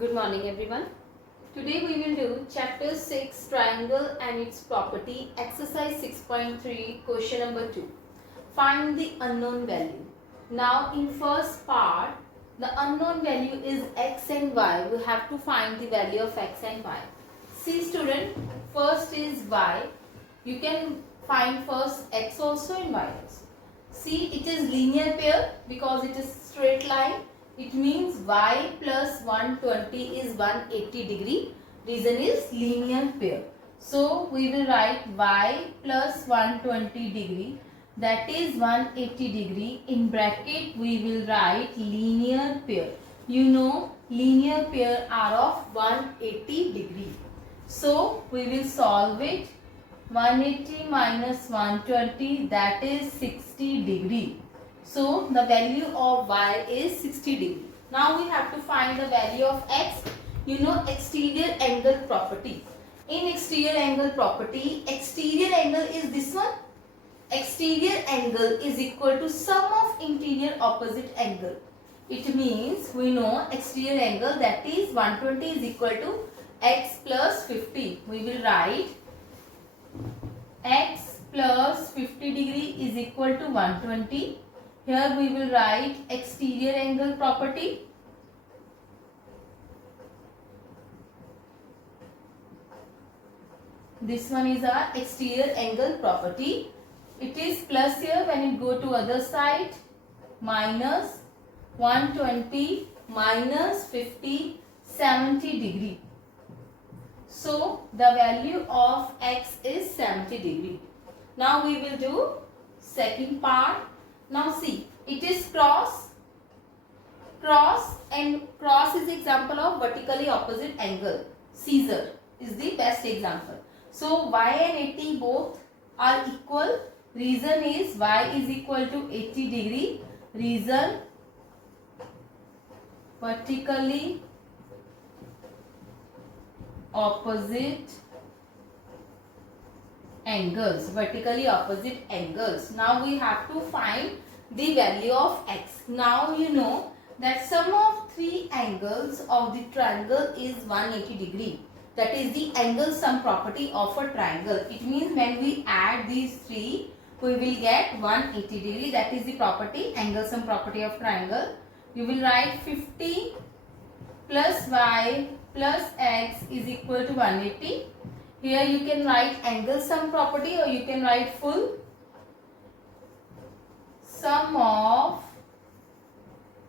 Good morning everyone. Today we will do chapter 6 triangle and its property exercise 6.3 question number 2. Find the unknown value. Now in first part the unknown value is x and y. We have to find the value of x and y. See student, first is y. You can find first x also and y also. See, it is linear pair because it is straight line. It means y plus 120 is 180 degree. Reason is linear pair. So we will write y plus 120 degree, that is 180 degree. In bracket we will write linear pair. You know linear pair are of 180 degree. So we will solve it. 180 minus 120, that is 60 degree. So the value of y is 60 degree. Now we have to find the value of x. You know exterior angle property. In exterior angle property, exterior angle is this one. Exterior angle is equal to sum of interior opposite angle. It means we know exterior angle, that is 120 is equal to x plus 50. We will write x plus 50 degree is equal to 120. Here we will write exterior angle property. This one is our exterior angle property. It is plus here, when it go to other side, minus 120 minus 50, 70 degree. So the value of x is 70 degree. Now we will do second part. Now see, it is cross. Cross, and cross is example of vertically opposite angle. Scissor is the best example. So y and 80 both are equal. Reason is y is equal to 80 degree. Reason vertically opposite angles. Vertically opposite angles. Now we have to find the value of x. Now you know that sum of three angles of the triangle is 180 degree. That is the angle sum property of a triangle. It means when we add these three, we will get 180 degree. That is the property, angle sum property of triangle. You will write 50 plus y plus x is equal to 180. Here you can write angle sum property, or you can write full sum of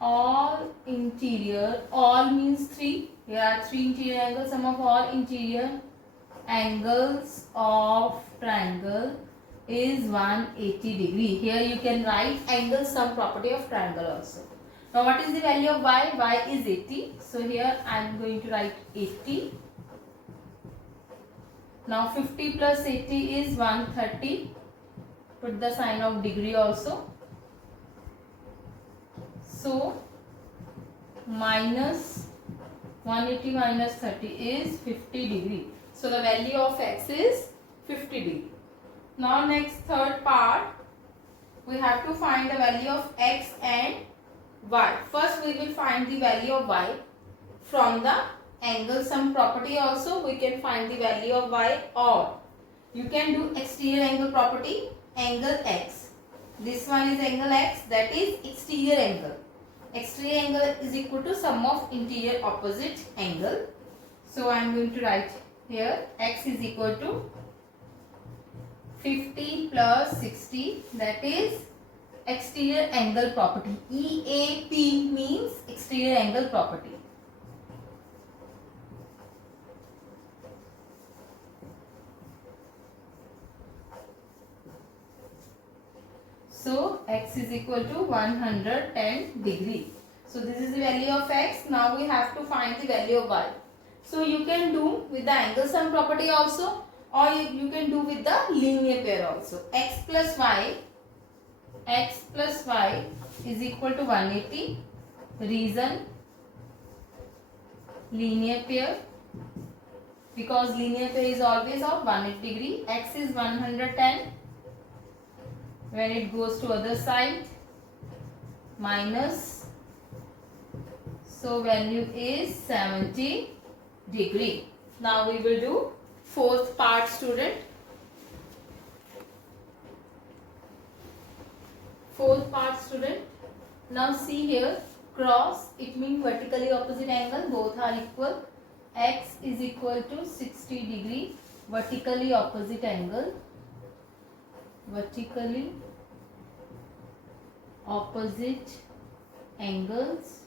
all interior, all means 3. Here are 3 interior angles, sum of all interior angles of triangle is 180 degree. Here you can write angle sum property of triangle also. Now what is the value of y? Y is 80. So here I am going to write 80. Now 50 plus 80 is 130. Put the sign of degree also. So minus 180 minus 30 is 50 degree. So the value of x is 50 degree. Now next third part, we have to find the value of x and y. First we will find the value of y. From the angle sum property also we can find the value of y, or you can do exterior angle property, angle x. This one is angle x, that is exterior angle. Exterior angle is equal to sum of interior opposite angle. So I am going to write here x is equal to 50 plus 60, that is exterior angle property. EAP means exterior angle property. So x is equal to 110 degree. So this is the value of x. Now we have to find the value of y. So you can do with the angle sum property also, or you can do with the linear pair also. X plus y is equal to 180. Reason linear pair, because linear pair is always of 180 degree. X is 110. When it goes to other side, minus, So value is 70 degree. Now we will do fourth part, student. Fourth part, student. Now see here, cross, it means vertically opposite angle, both are equal. X is equal to 60 degree, vertically opposite angle. Vertically opposite angles.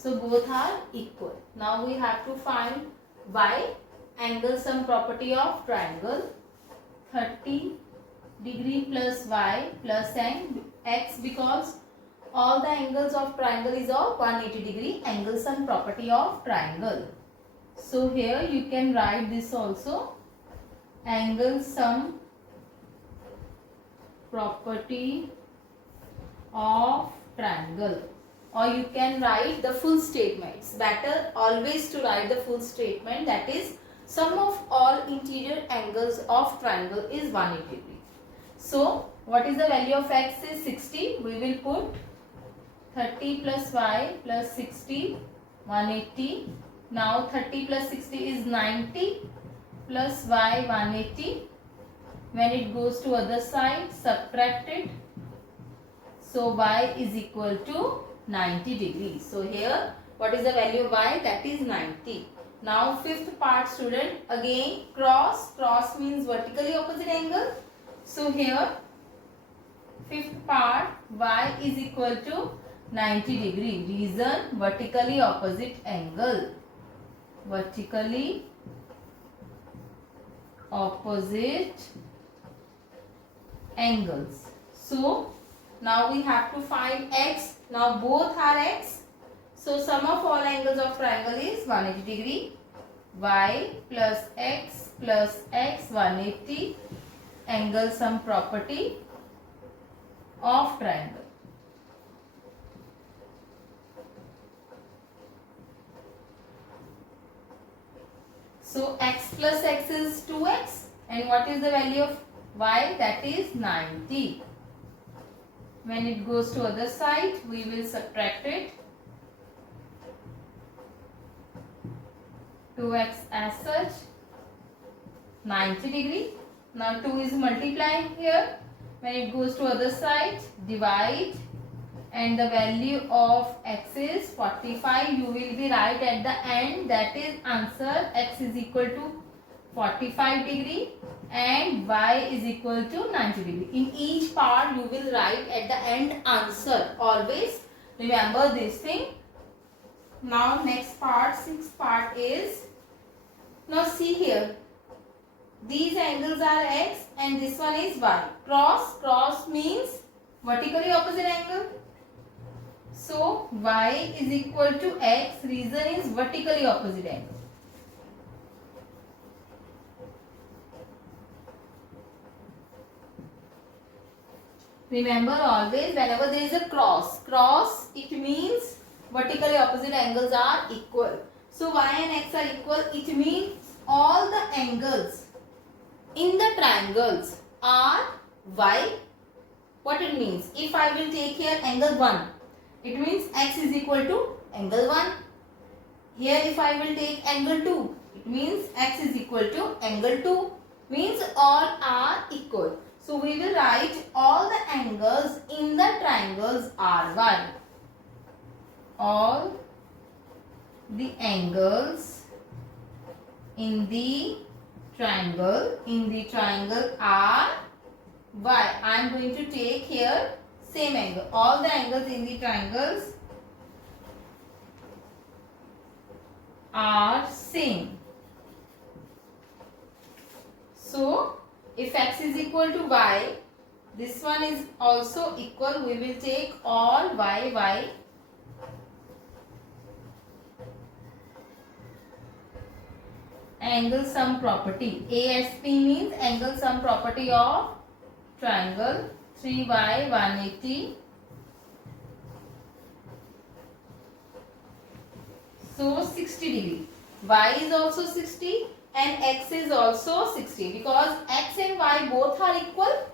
So both are equal. Now we have to find y, angle sum property of triangle. 30 degree plus y plus x, because all the angles of triangle is of 180 degree, angle sum property of triangle. So here you can write this also, angle sum property of triangle, or you can write the full statement. It's better always to write the full statement, that is sum of all interior angles of triangle is 180 degree. So what is the value of x is 60. We will put 30 plus y plus 60, 180. Now 30 plus 60 is 90 plus y 180. When it goes to other side, subtract it. So y is equal to 90 degrees. So here what is the value of y? That is 90. Now fifth part, student. Again cross. Cross means vertically opposite angle. So here fifth part, y is equal to 90 degree. Reason, vertically opposite angle. Vertically opposite angles. So now we have to find x. Now both are x. So sum of all angles of triangle is 180 degree. Y plus x 180, angle sum property of triangle. So x plus x is 2x, and what is the value of y? That is 90. When it goes to other side, we will subtract it. 2x as such, 90 degree. Now 2 is multiplying here. When it goes to other side, divide, and the value of x is 45. You will be right at the end. That is answer. X is equal to 45 degree and y is equal to 90 degree. In each part you will write at the end answer. Always remember this thing. Now next part, sixth part is, now see here, these angles are x and this one is y. Cross, cross means vertically opposite angle. So y is equal to x, reason is vertically opposite angle. Remember always, whenever there is a cross, cross it means vertically opposite angles are equal. So y and x are equal, it means all the angles in the triangles are y. What it means? If I will take here angle 1, it means x is equal to angle 1. Here if I will take angle 2, it means x is equal to angle 2. Means all are equal. So we will write all the angles in the triangles are y. All the angles in the triangle are y. I am going to take here same angle. All the angles in the triangles are same. So if x is equal to y, this one is also equal. We will take all y. Angle sum property. ASP means angle sum property of triangle. 3y 180. So 60 degree. Y is also 60 and x is also 60 because x and y both are equal.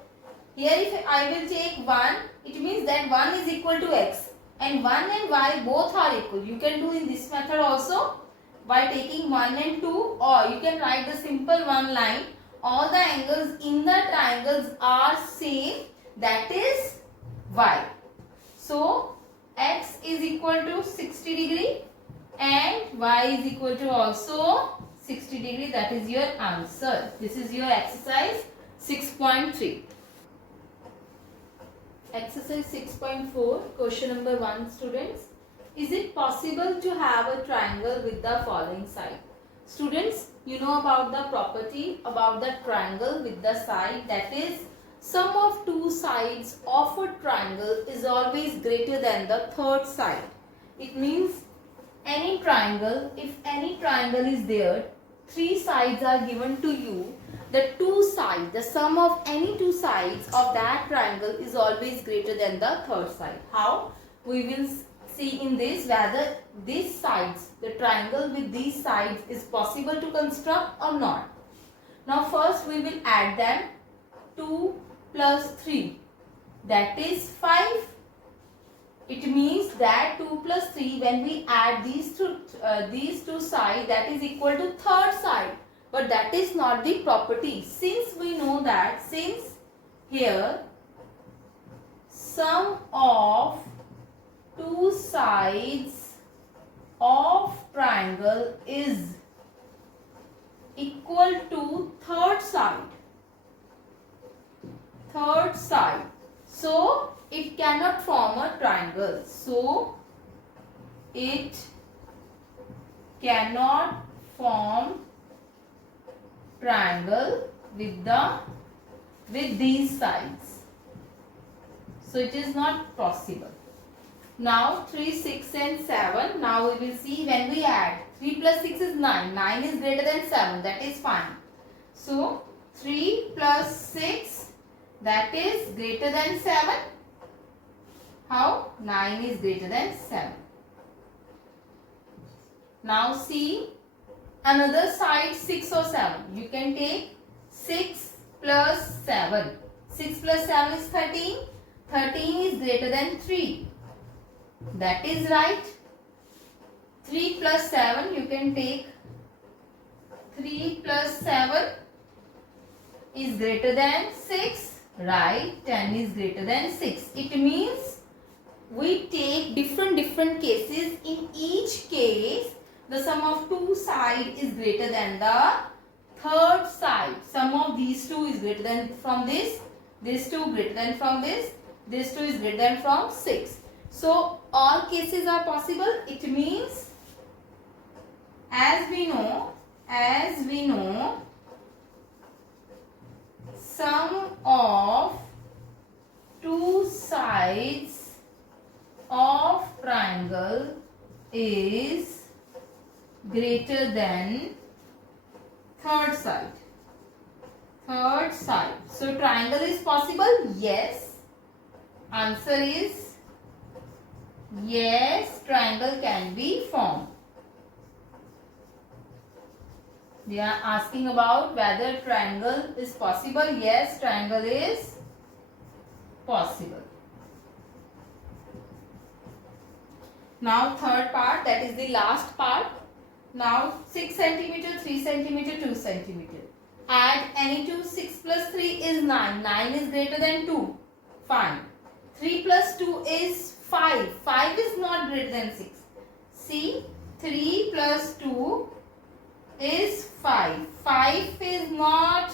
Here if I will take 1, it means that 1 is equal to x. and 1 and y both are equal. You can do in this method also by taking 1 and 2, or you can write the simple one line. All the angles in the triangles are same, that is y. So x is equal to 60 degree and y is equal to also 60 degree. That is your answer. This is your exercise 6.3. Exercise 6.4, question number 1, students. Is it possible to have a triangle with the following side? Students, you know about the property about the triangle with the side, that is sum of two sides of a triangle is always greater than the third side. It means any triangle, if any triangle is there, three sides are given to you, the two sides, the sum of any two sides of that triangle is always greater than the third side. How? We will see in this whether these sides, the triangle with these sides is possible to construct or not. Now first we will add them. 2 plus 3, that is 5. It means that 2 plus 3, when we add these two sides, that is equal to third side. But that is not the property. Since we know that, since here sum of two sides of triangle is equal to third side. So it cannot form a triangle. So it cannot form triangle with these sides. So it is not possible. Now 3, 6 and 7. Now we will see when we add. 3 plus 6 is 9. 9 is greater than 7. That is fine. So 3 plus 6, that is greater than 7. How? 9 is greater than 7. Now see another side 6 or 7. You can take 6 plus 7. 6 plus 7 is 13. 13 is greater than 3. That is right. 3 plus 7, you can take 3 plus 7 is greater than 6. Right. 10 is greater than 6. It means we take different cases. In each case, the sum of two sides is greater than the third side. Sum of these two is greater than from this two greater than from this two is greater than from 6. So all cases are possible. It means as we know sum of two sides of triangle is greater than third side. So triangle is possible? Yes. Answer is yes, triangle can be formed. They are asking about whether triangle is possible. Yes, triangle is possible. Now third part, that is the last part. Now 6 cm, 3 cm, 2 cm. Add any two. 6 plus 3 is 9. 9 is greater than 2. Fine. 3 plus 2 is 5. 5 is not greater than 6. See, 3 plus 2 is 5. 5 is not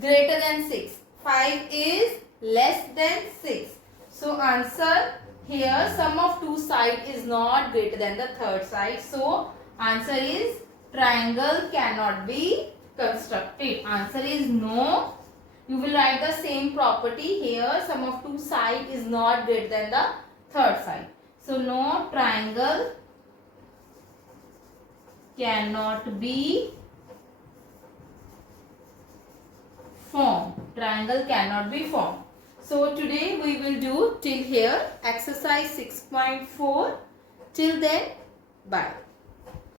greater than 6. 5 is less than 6. So answer here, sum of two sides is not greater than the third side. So answer is triangle cannot be constructed. Answer is no. You will write the same property here. Sum of two sides is not greater than the third side. So no, triangle cannot be formed. Triangle cannot be formed. So today we will do till here exercise 6.4. Till then, bye.